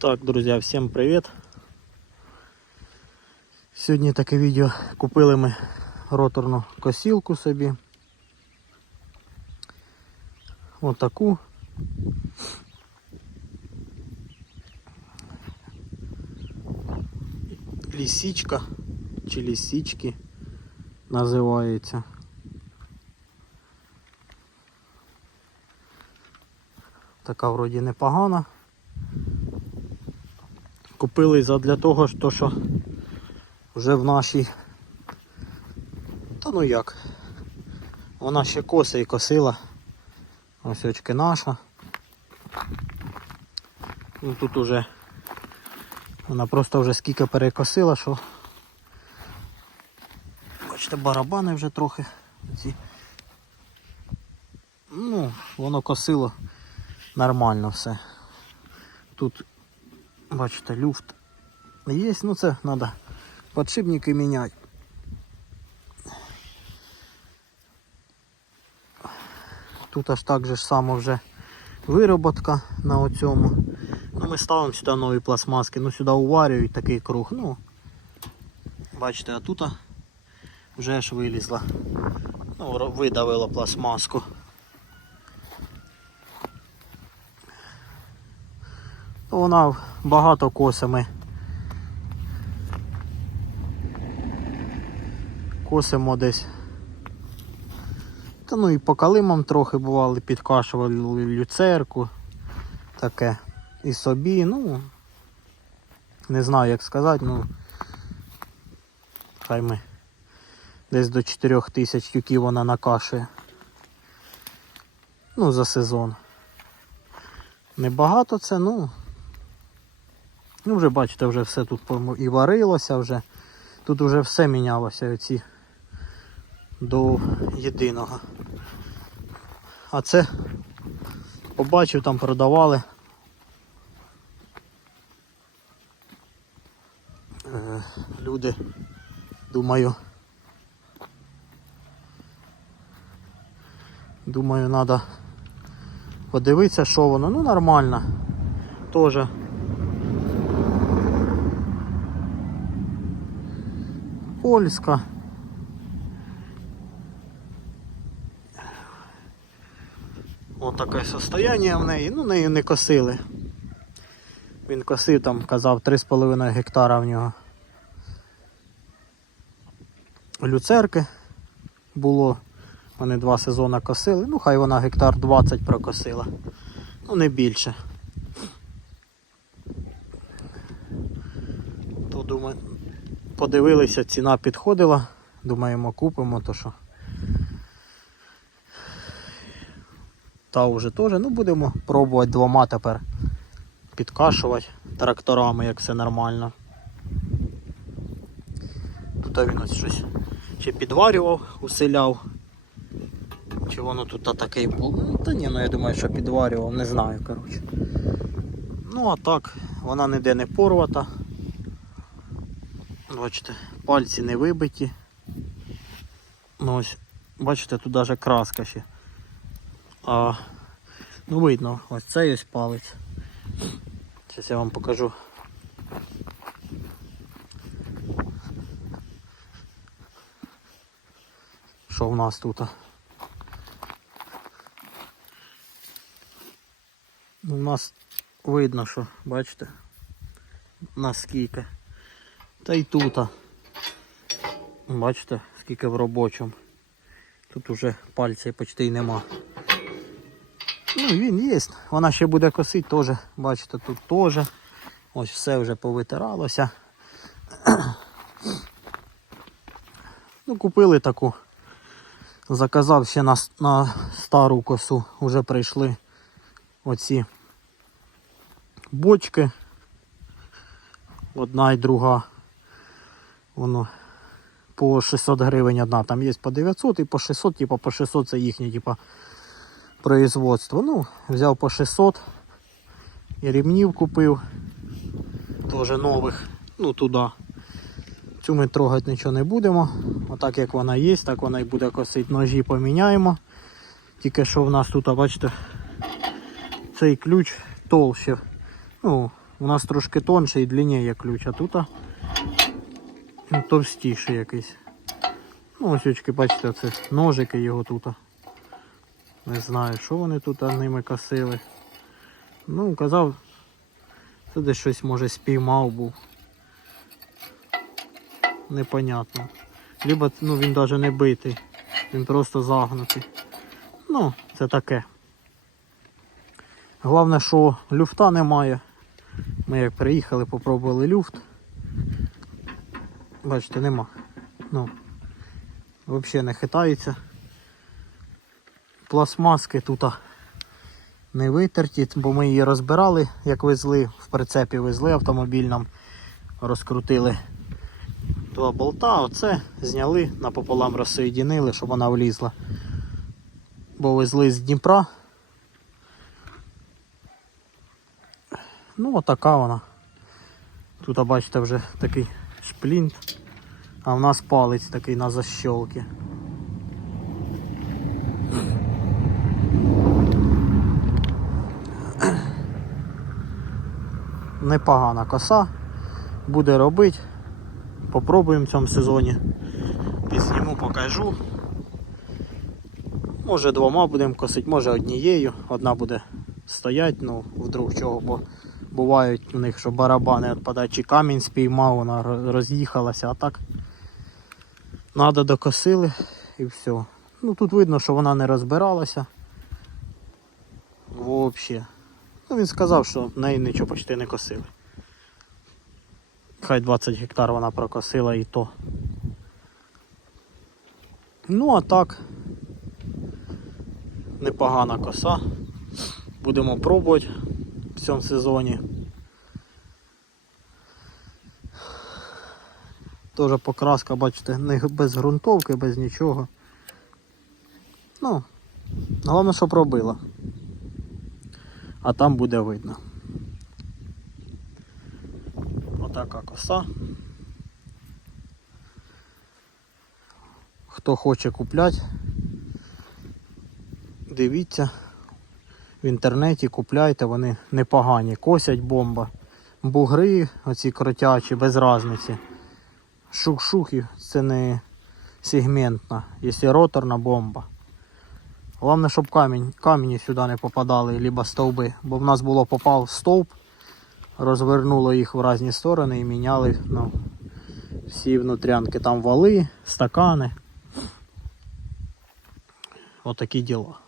Так, друзі, всім привіт. Сьогодні таке відео купили ми роторну косілку собі. Отаку. Лісічка чи лісічки називається. Така вроді непогана. Купили задля того, що, вже в нашій. Та ну як. Вона ще коси і косила. Ось очки наша. Ну тут уже вона просто вже скільки перекосила, що бачите, барабани вже трохи. Ці. Ну, воно косило нормально все. Тут Бачите, люфт є, ну це треба подшипники міняти. Тут аж так же ж само вже вироботка на оцьому. Ну, Ми ставимо сюди нові пластмаски, ну сюди уварюють такий круг. Ну, Бачите, а тут вже ж вилізла. Ну, видавила пластмаску. Вона багато косами. Косимо десь. Та ну і по калимам трохи бували, підкашували люцерку. Таке. І собі, ну не знаю як сказати, ну хай ми десь до 4 тисяч тюків вона накашує. Ну, за сезон. Небагато це, ну Ну вже бачите, вже все тут і варилося вже. Тут вже все мінялося оці до єдиного. А це побачив, там продавали. Е, Люди, думаю, думаю, треба подивитися, що воно. Ну нормально. Тоже польська. Ось таке состояние в неї, ну нею не косили. Він косив там, казав, 3,5 гектара в нього. Люцерки було, вони два сезони косили, ну хай вона гектар 20 прокосила, ну не більше. То думаю, подивилися, ціна підходила. Думаємо, купимо, то що. Та вже теж, ну будемо пробувати двома тепер підкашувати тракторами, як все нормально. Тут він ось щось чи підварював, усиляв. Чи воно тут таке було? Ну, та ні, ну я думаю, що підварював, не знаю, коротше. Ну а так, вона ніде не порвата. Бачите, пальці не вибиті. Ну ось, бачите, тут навіть краска ще. А, ну видно, ось цей ось палець. Зараз я вам покажу. Що в нас тут? Ну, У нас видно, що, бачите, наскільки. Та й тут. Бачите, скільки в робочому. Тут уже пальця почти й нема. Ну він є. Вона ще буде косити теж. Бачите, тут теж. Ось все вже повитиралося. Ну, купили таку. Заказав ще на, на стару косу. Вже прийшли оці бочки. Одна і друга. Воно по 600 гривень одна, там є по 900 і по 600, типу по 600 це їхнє типу, производство. Ну, взяв по 600 і ремнів купив. Теж нових, ну туди. Цю ми трогати нічого не будемо. Отак як вона є, так вона і буде косити. Ножі поміняємо. Тільки що в нас тут, бачите, цей ключ толще. Ну, У нас трошки тонший і длинніє ключ, а тут а, ну, товстіший якийсь. Ну, ось очки, бачите, це ножики його тут. Не знаю, що вони тут ними косили. Ну, казав, це десь щось може спіймав був. Непонятно. Либо ну, він навіть не битий, він просто загнутий. Ну, це таке. Головне, що люфта немає. Ми як приїхали, попробували люфт. Бачите, нема. Ну, взагалі не хитається. Пластмаски тут не витерті, бо ми її розбирали, як везли, в прицепі везли автомобільним, розкрутили два болта, оце зняли, напополам розсоєдінили, щоб вона влізла. Бо везли з Дніпра. Ну, отака вона. Тут, бачите, вже такий шплінт, а в нас палець такий на защолки. Непогана коса. Буде робити. Попробуємо в цьому сезоні. Підсніму, покажу. Може двома будемо косити, може однією. Одна буде стоять, ну, вдруг чого, бо бувають у них, що барабани відпадають, чи камінь спіймав, вона роз'їхалася, а так треба докосили і все. Ну тут видно, що вона не розбиралася. Взагалі. Ну він сказав, що в неї нічого почти не косили. Хай 20 гектар вона прокосила і то. Ну а так. Непогана коса. Будемо пробувати в цьому сезоні. Теж покраска, бачите, не без ґрунтовки, без нічого. Ну, головне, щоб робила. А там буде видно. Отака коса. Хто хоче купляти, дивіться в інтернеті, купляйте, вони непогані. Косять бомба. Бугри, оці кротячі, без різниці. Шук-шук, це не сегментна, якщо роторна бомба. Головне, щоб камінь, камені сюди не попадали, либо стовби. Бо в нас було попав стовп, розвернуло їх в різні сторони і міняли ну, всі внутрянки. Там вали, стакани. Отакі діла.